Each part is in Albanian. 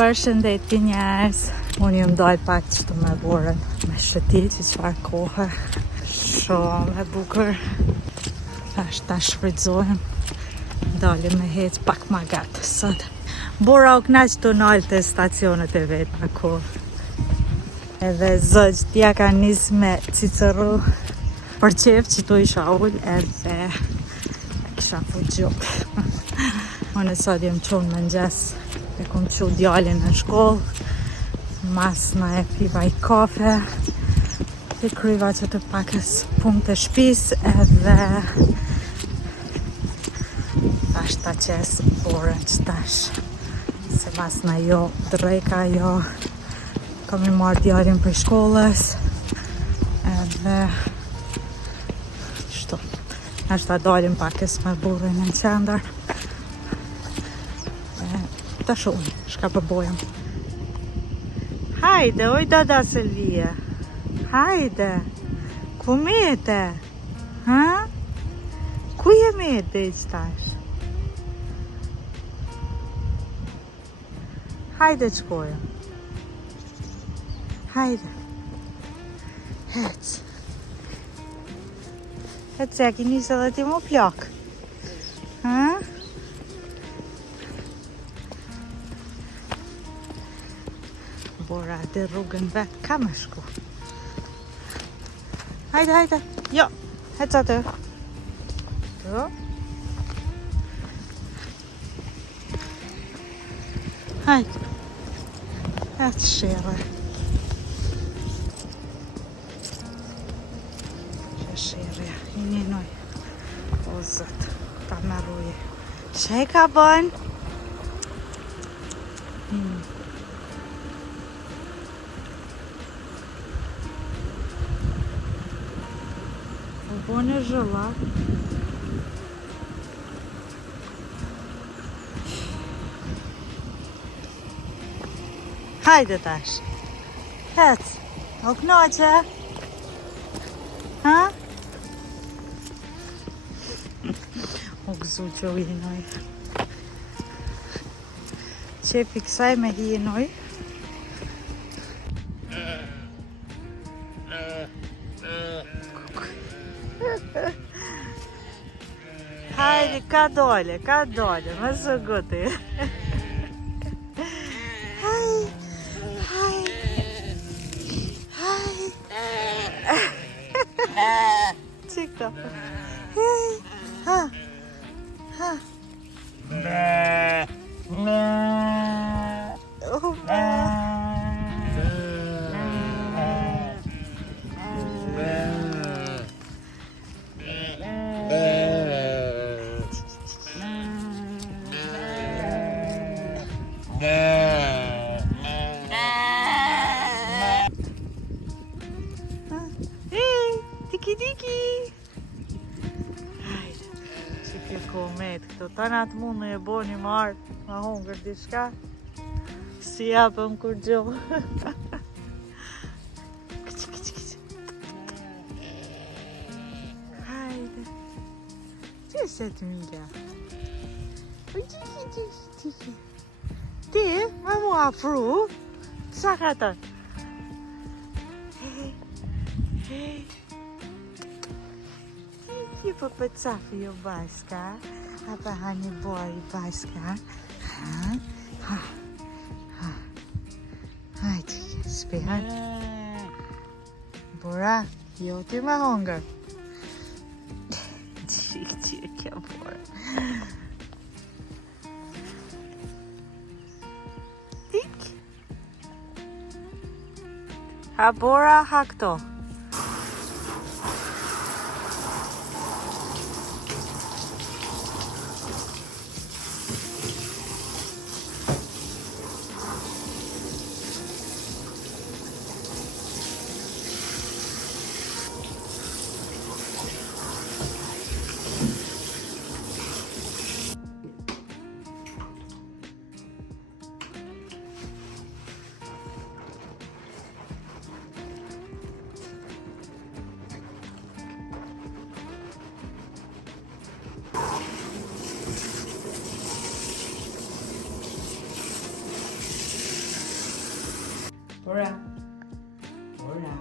Përshëndetje njerëz. Unë ju ndoj pak qëtu me borën me shëti që qëfar kohë. Shumë e bukur. Tash ta shfrytëzojmë. Dalim me hecë pak ma gatë sot. Bora u knaq të nalë të stacionet e vetë në kohë. Edhe zëgjë tja ka njës me cicëru për qef që tu isha ullë edhe kisha fu gjokë. Unë sot jem qonë më nxesë. E kom që djallin në shkollë, mas në e piva I kafe, të kryva që të pakës punë të shpis edhe tash ta qesë borën që tash, se mas në jo drejka, jo kom I marrë djallin për shkollës edhe shto, tash ta dalim pakës me borën në qendër. Ta shumë, shka përbojëm. Hajde, oj dada Selvia. Hajde. Ku mete? Ha? Ku je mete I qëtash? Hajde qkojëm. Hajde. Hec. Hec se ki njëse dhe ti mu plak. Ha? Bora dhe rrugën vetë ka me shku. Hajde, hajde. Jo, hec atë. Jo. Hajde. Hec shere. Shere, I njënoj. O zëtë, ta me ruje. Që ka bën? Bone zhëlla. Hajde tash. Hec. O knoqe. Ha? O gëzu që u hinoj. Qefi kësaj me hinoj. Hajde, ka dole, më së gëti. Haj. Qikta. Ha. Tiki. Hajde, që kjo komet këto, ta në atë mund në e bo një marë, ma hongër dishka, si japëm kur gjohë. Hajde, që është e të mira? Tiki. Ti, me mu afru, sa ka të? Hej. Ti po pëcafi jo bajska, apo ha një bori bajska. Ha. Hajde, spihan. Bora, jo ti ma hongër. Qikë kja bora. Tik. Ha bora, ha këto. Ora. Ora.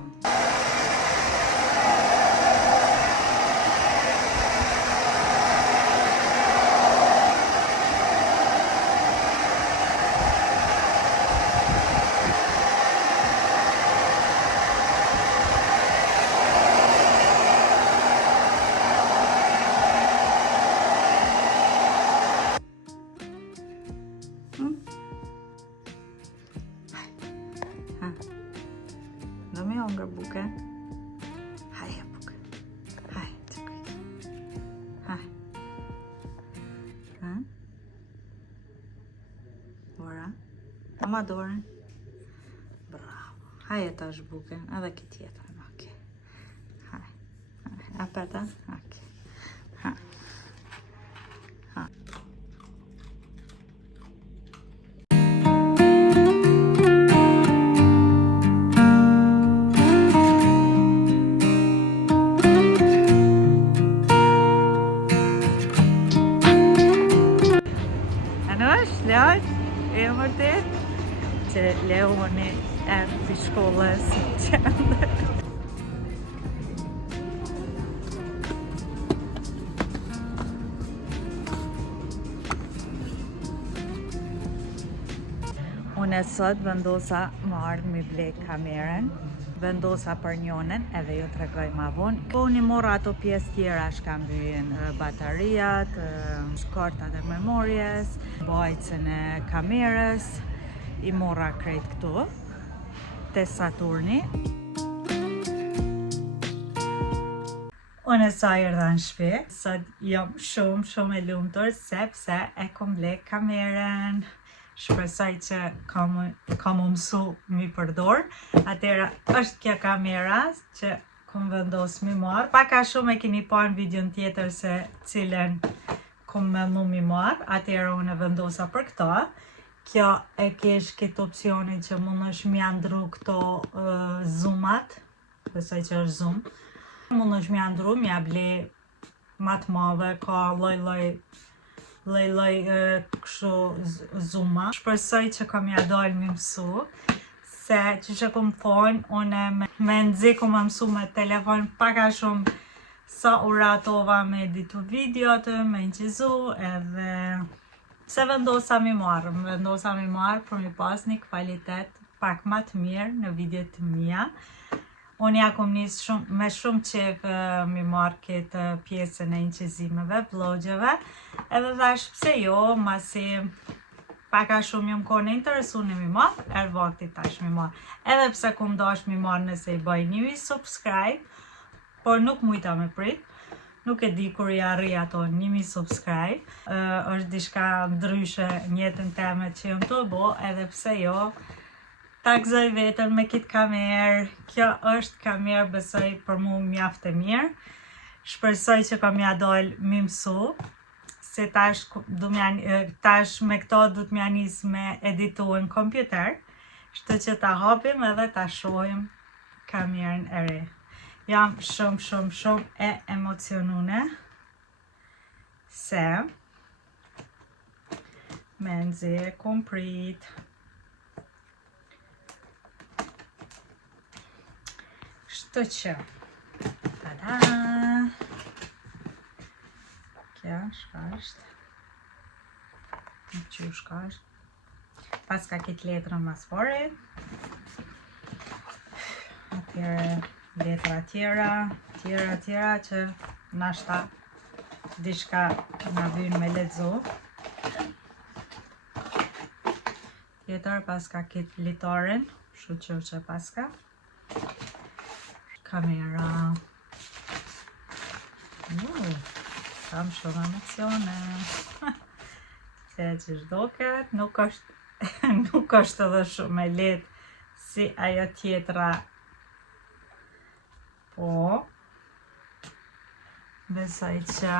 Në me ongër buke. Haje buke. Haje, të kujtë. Haje. Ora. Ama dorën. Bravo. Haje tash buke. Edhe këtë tjetër. Okej. Haje. Apeta. Okej. Ha. Ha. Leon, e mërtit që Leoni erë të shkollës qëndër. Unë sot vendosa marrë mi ble kamerën, vendosa për njonën edhe ju të regoj ma vonë. Po unë i mora ato pjesë tjera shkam bëjën batarijat, shkartat e memorjes, bajcën e kamerës, i mora krejt këtu, te Saturni. Unë sa erdha në shtëpi, sot jam shumë e lumtur sepse e kom ble kamerën. Shpresoj që kam mësu mi përdor. Atëra është kjo kamera që kom vendos mi marr. Paka shumë e keni pa në videon tjetër se cilën kom mendu mi marr. Atëra unë e vendosa për këta. Kjo e kesh këtë opcionin që mund është mi andru këto zoomat. Besoj që është zoom. Mund është mi andru, mi a ble matë madhe, ka loj kështu zooma. Shpresoj që kam ja dalë mi mësu, se që që kom thonë, une me nëzi kom mësu me telefon paka shumë sa uratova me editu videot, me nqizu, edhe se vendosa mi marrë për mi pas një kvalitet pak ma të mirë në videot të mija. Unë ja kom njësë me shumë qef mi marrë këtë pjesën e inqizimeve, vlogjeve, edhe thash pse jo, masi paka shumë jom kone interesu në mi marrë, erë vakti tash mi marrë. Edhe pse kom dash mi marrë nëse i bëj njëmi subscribe, por nuk mujta me prit, nuk e di kur i arri ato 1000 subscribe, është dishka ndryshe njëtën teme që jom të bo, edhe pse jo, ta gëzoj vetën me kitë kamerë. Kjo është kamerë besoj për mu mjaft e mirë. Shpresoj që kam ja dalë mi mësu, se tash me këto du të mja njësë me editu në kompjuter, shtë që ta hapim edhe ta shohim kamerën e re. Jam shumë e emocionune, se me nëzi e kom prit. Shtë që, tada! Kja, shka është? Në që shka është? Pas ka kitë letrën mas fore. Atyre letra tjera që nashta dishka nga vynë me ledzo. Tjetër pas ka kitë litorin, shuqër që pas ka. Kamera. Kam shumë emocione. Se që shdoket, nuk është edhe shumë e letë si ajo tjetra. Po, besoj që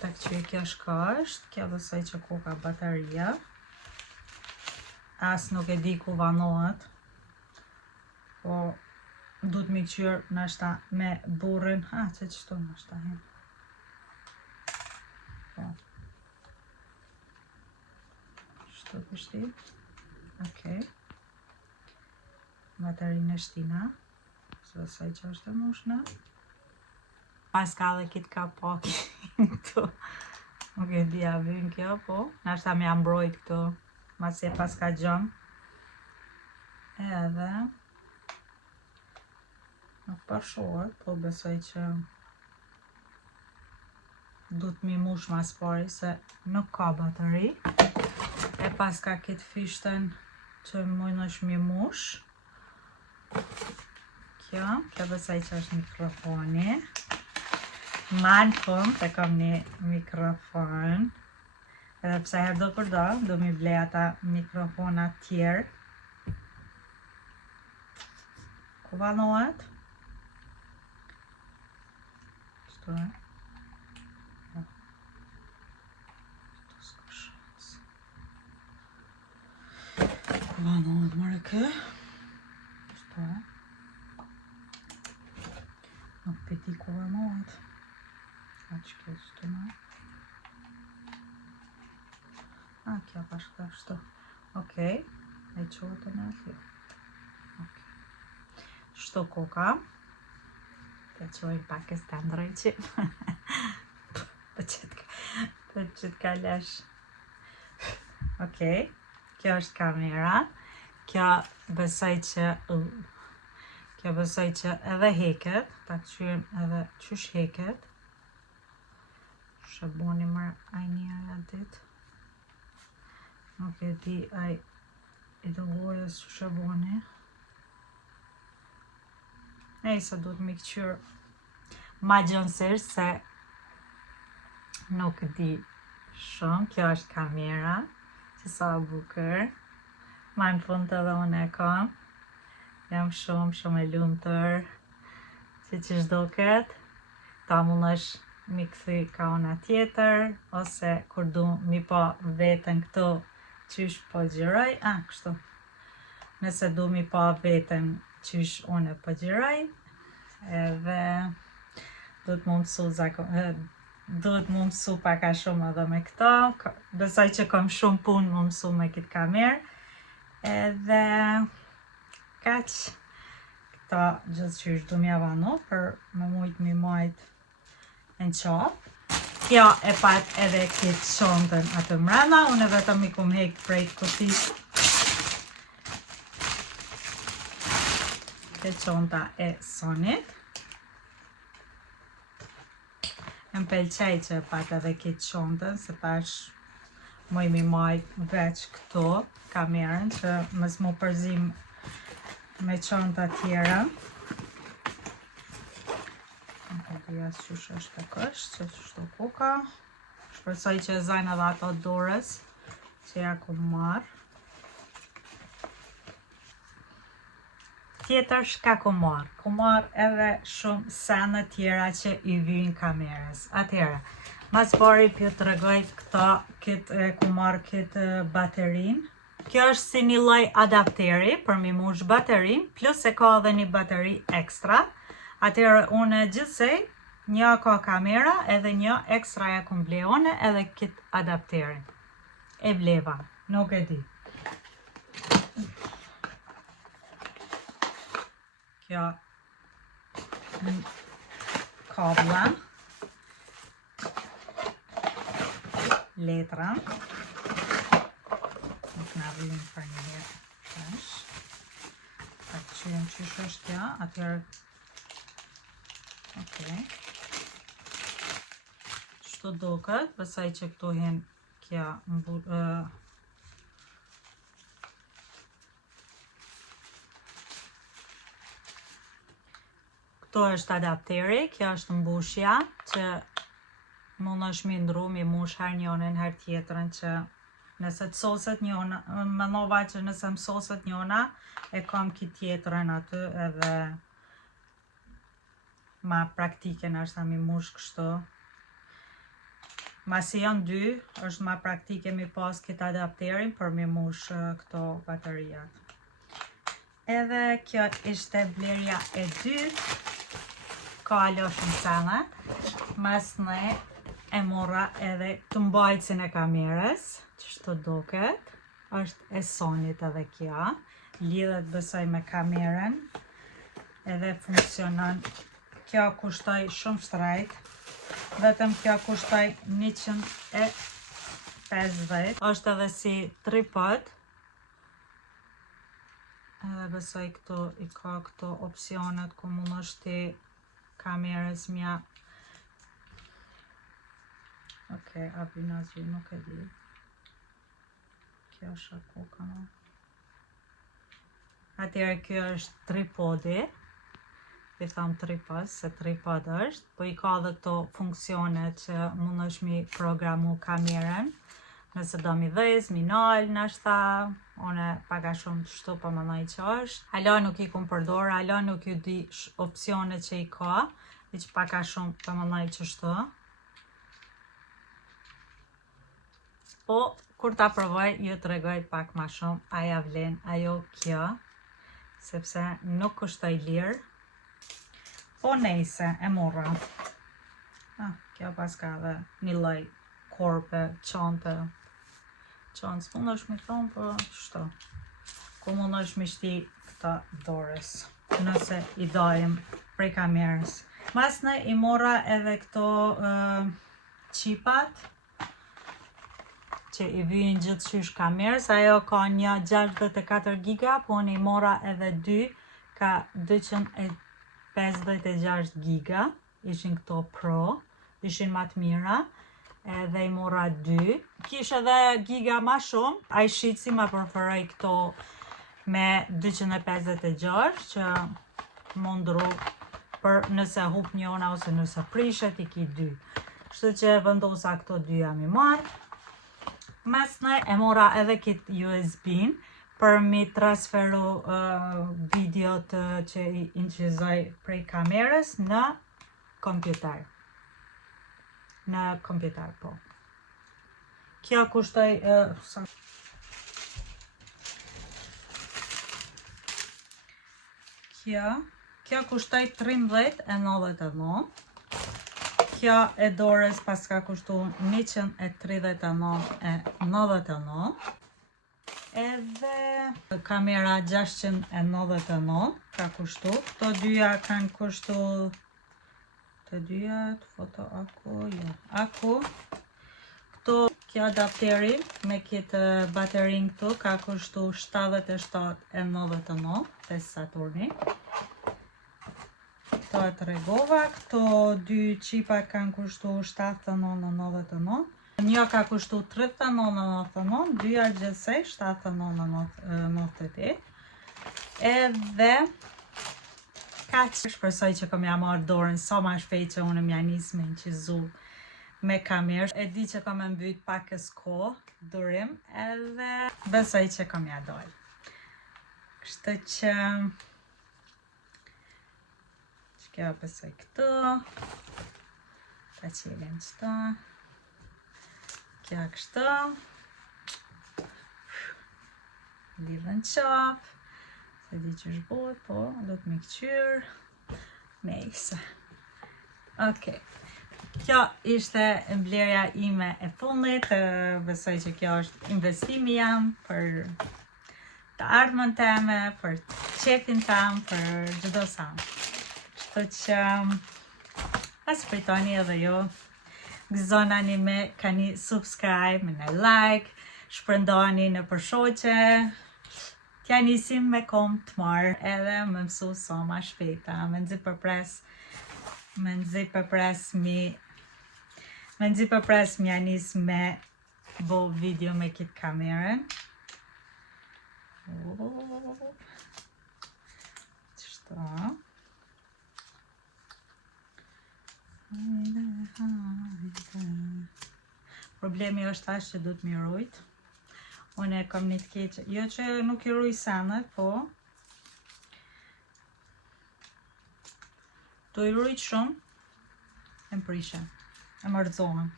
të këqy kjo shka është, kjo besoj që ku ka bateria. As nuk e di ku vanohet. Po, du të mi qyrë nështa me burrin. Që qëto nështa hin. Po. Shto të shti. Okej. baterinë e shtina. Se saj që është e mushna. Pas ka dhe kitë ka pak këtu. Nuk e di a vyn kjo, po. Nashta me ambrojt këtu. Masi e pas ka gjëm. Edhe nuk pashohet, po besoj që duhet mi mush mas pari se nuk ka bateri. E pas ka kitë fishten që mujnë është mi mush. Kjo besoj që është mikrofoni. Ma në fund të kam një mikrofon. Edhe pse herë do kur do mi blej ata mikrofonat tjerë. Ku vanohet? Qëto e? Qëto s'ka shans. Ku vanohet mërë kë? Qëto e? Nuk piti ku vanohet. A që kjo qëto me? A, kja pashka shto. Okej. E qohë të në kjo. Shto koka. Të qojnë Pakistan drejqi. Për që t'ka lesh. Okej. Kjo është kamera. Kjo besoj që edhe heket. Ta këqyrim edhe qysh heket. Shëboni mërë ajnija dit. Nuk e di aj i të vojës që shëboni. Se duhet mi këqyrë ma gjënsir se nuk di shumë. Kjo është kamera që sa bukër. Ma në fund të dhe unë e kam. Jam shumë e lumëtër si që shdoket. Ta mund është mi këthy ka ona tjetër. Ose kur du mi pa vetën këto qysh po gjiroj. Kështu. Nëse du mi pa vetën qysh unë e po gjiroj. Edhe duhet mu mësu paka shumë edhe me këto. Besoj që kam shumë punë mu mësu me këtë kamerë. Edhe kaq këta gjithë që ishtë du mja vanu për me mujtë mi majtë në qapë. Kjo e pat edhe këtë qontën atë mrena. Unë e vetëm i kum hekë prej kutis. Këtë qonta e Sonit. Më pëlqej që e pat edhe këtë qontën, se tash moj mi majtë veç këto kamerën që mës mu përzim me qonta tjera. Në dhja qysh është të kështë, që qështu kuka. Shpresoj që e zajnë edhe ato dorës që ja ku marë. Tjetër shka ku marë edhe shumë sene tjera që i vyjnë kamerës. Atëherë, mas pari pjo të regoj këta ku marë këtë baterin. Kjo është si një lloj adapteri për mi mush baterin, plus e ka edhe një bateri ekstra. Atëherë, unë gjithsej, një ka kamera edhe një ekstra ja ku mbleone edhe këtë adapterin. E bleva, nuk e di. Kjo kabla, letra, nuk nga vim për një herë tash. Ta qëjmë qysh është kja, atëherë, okej. Qështu doket, besaj që këtu hen kja Këto është adapteri, kjo është mbushja që mund është mi ndru, mi mush her njonin, her tjetërën që nëse të soset njona, më nova që nëse më soset njona, e kam ki tjetërën aty edhe ma praktike në është ta mi mush kështu. Masi janë dy, është ma praktike mi pas këtë adapterin për mi mush këto baterijat. Edhe kjo ishte blerja e dytë. Ka aloshën sene, mas ne e mora edhe të mbajtësin e kamerës, që shto doket. është e Sonit edhe kjo. Lidhet besoj me kamerën edhe funksionon. Kjo kushtoj shumë shtrejt. Vetëm kjo kushtoj 150. Është edhe si tripod. Edhe besoj këtu i ka këto opsionet ku mund është ti kamerës mja. Okej, abinazi nuk e di. Kjo është ako kana. Atëherë kjo është tripodi. I tham tripod, se tripod është. Po i ka dhe këto funksione që mund është mi programu kamerën. Nëse do mi dhez, mi nal, nashta, one paka shumë qështu po më nëjë që është. Hala nuk i kum përdor, hala nuk ju di opcione që i ka, i që paka shumë po më nëjë qështu. Po, kur ta provoj, ju të regoj pak ma shumë, aja vlen, ajo kjo, sepse nuk kushtoj lirë. Po nejse, e morra. Kjo pas ka dhe një lloj korpe, qante. Qantës mund është mi thonë, po shto. Ku mund është mi shti këta dorës, nëse i dajim prej kamerës. Masne i morra edhe këto qipat, që i vyjnë gjithë qysh kamerës. Ajo ka një 64 giga, po në i mora edhe 2, ka 256 giga. Ishin këto Pro, ishin ma të mira. Edhe i mora 2. Kish edhe giga ma shumë. A i shqitësi ma preferoj këto me 256, që mundru për nëse hup njona ose nëse prishet i ki 2. Kështu që vendosa këto 2 jam i marë. Mesne e mora edhe kit USB-n për mi transferu videot që i inqizoj prej kamerës në kompjuter. Në kompjuter, po. Kjo kushtoj... Kjo kushtoj 13,99. Kjo e dorës pas ka kushtu 139,99. Edhe kamera 699 ka kushtu. Këto dyja kanë kushtu... Të dyjat, foto aku, jo. Aku. Këto, kjo adapteri me kitë baterin këtu ka kushtu 77,99 të Saturni. Këto e të regova, këto dy qipat kanë kushtu 79,99. Një ka kushtu 39,99, dyja gjithsej 79,98. Edhe shpresoj që kom ja marrë dorën sa ma shpejt që unë mja nisë me inqizu me kamerë. E di që kom e mbyt pakës kohë, durim, edhe besoj që kom ja dojë. Kështë që kjo besoj këtu, ta qilin qëta, kjo kështu, lidhën qapë, se di që shbot, po, do të mi këqyrë, nejse. Okej. Kjo ishte mblerja ime e fundit, besoj që kjo është investimi jam për të ardhmen teme, për qefin tam, për çdo sa. Kështu që pas pritoni edhe jo, gëzonani me kani subscribe, me në like, shprendoni në përshoqe, t'ja nisim me kom të marë, edhe më mësu sa ma shpejta, me nëzi përpres mi anis me bo video me kitë kamerën. Qështu. Problemi është ashtë që du të mi rujt. Unë e kom një të keqë, jo që nuk i ruj sanët, po do i rujt shumë, e më prishen, e më rëzohen,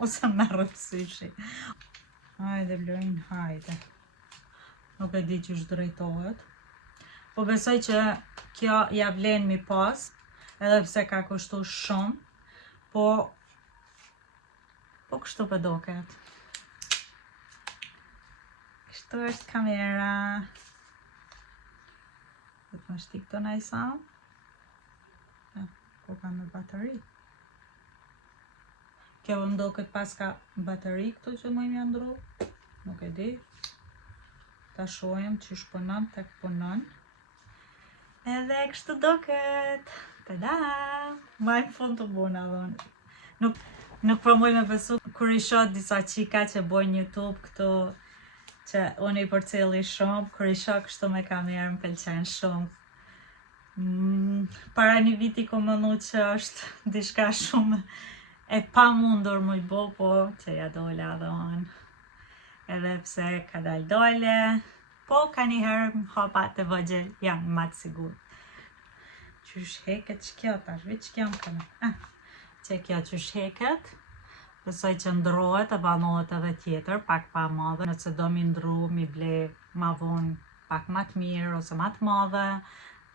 ose më rëpsyshi. Hajde, Vlorin, hajde. Nuk e di që drejtohet. Po besoj që kjo ja vlen mi pas, edhe pse ka kushtu shumë, po kështu për doket. Këtu është kamera. Dhe të më shtik të na i sa. Ku ka me bateri. Kjo më ndo këtë pas ka bateri këtu që më imi andru. Nuk e di. Ta shojem që shpënon të këpënon. Edhe kështu do këtë. Tada! Maj në fund të buna dhonë. Nuk përmoj me besu kur i shoh disa qika që bojnë YouTube këtu që unë i përceli shumë, kur i shoh kështu me kamerë më pëlqen shumë. Para një viti ku më nu që është diçka shumë e pa mundur më i bo, po që ja dole adhon. Edhe pse ka dal dole, po ka njëherë hapat të vëgjel janë matë sigur. Qysh heket që kjo tash, vi që kjo më kanë. Që kjo qysh heket, besoj që ndrohet e banohet edhe tjetër, pak pa madhe. Nëse do mi ndru, mi ble ma vonë pak ma të mirë ose ma të madhe,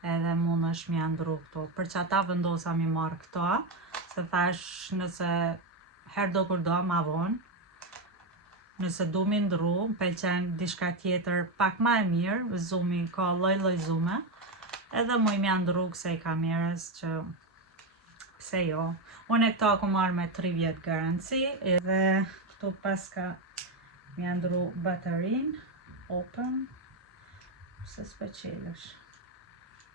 edhe mund është mi andru këto. Për që ata vendosa mi marrë këto, se thash nëse her do kur do ma vonë, nëse du mi ndru, më pëlqen dishka tjetër pak ma e mirë, zumi ka loj zume, edhe muj mi andru kësej kamerës që pse jo. Unë e këto aku marrë me 3 vjetë garanci, edhe këtu pas ka mi andru baterin, open, se s'pe qelësh.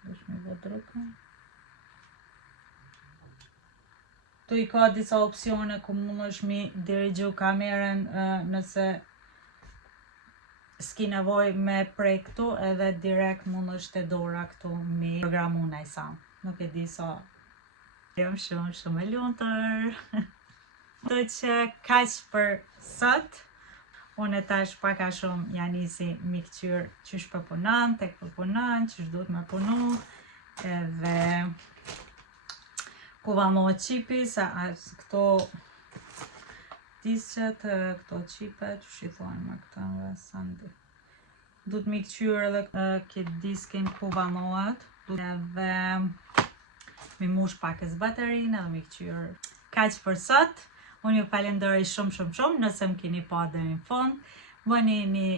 Dush me vë drukën. Tu i ka disa opcione ku mund është mi dirigju kamerën nëse s'ki nevoj me prej këtu edhe direkt mund është e dora këtu mi programu në i sam. Nuk e di sa. Jam shumë e lumtur. Të që kaq për sot. Unë e tash paka shumë janë nisi mi këqyr qysh për punan, tek për punan, qysh duhet me punu, edhe ku vanohet qipi, sa këto disqet, këto qipe, qysh i thonë më këta nga sandi. Duhet mi këqyr edhe këtë diskin ku vanohet, edhe mi mush pak e zbaterin, edhe mi këqyr. Kaq për sot. Unë ju falenderoj shumë, nëse më keni pa deri në fund. Bëni një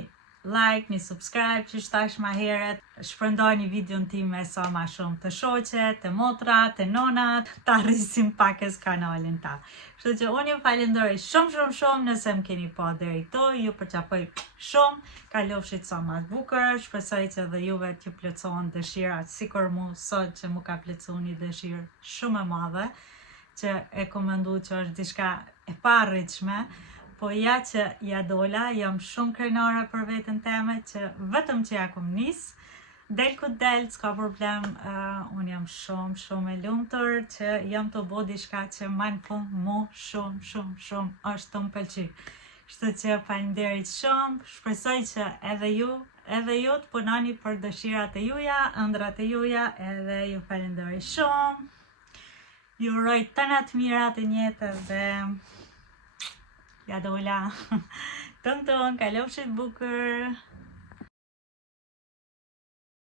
like, një subscribe, që shtash ma heret. Shpërndoni videon tim me sa ma shumë të shoqe, të motra, të nonat, të arrisim pakes kanalin ta. Kështu që unë ju falenderoj shumë, nëse më keni pa deri këtu. Ju përqapoj shumë, kalofshit sa ma të bukër. Shpresoj që dhe juve t'ju plotësohen dëshirat, sikur mu sot që mu ka plotësuar një dëshirë shumë e madhe, që e komendu që është diçka e parritshme, po ja që ja dola, jam shumë krenare për veten teme, që vetëm që ja kom nis, del ku del, s'ka problem, unë jam shumë e lumtur që jam të bo diçka që ma në fund mu shumë është të më pëlqy. Kështu që faleminderit shumë, shpresoj që edhe ju të punoni për dëshirat e juja, ëndrat e juja, edhe ju falenderoj shumë. Ju uroj të nga të mirat e njetës dhe ja dola. Kalofshit bukur.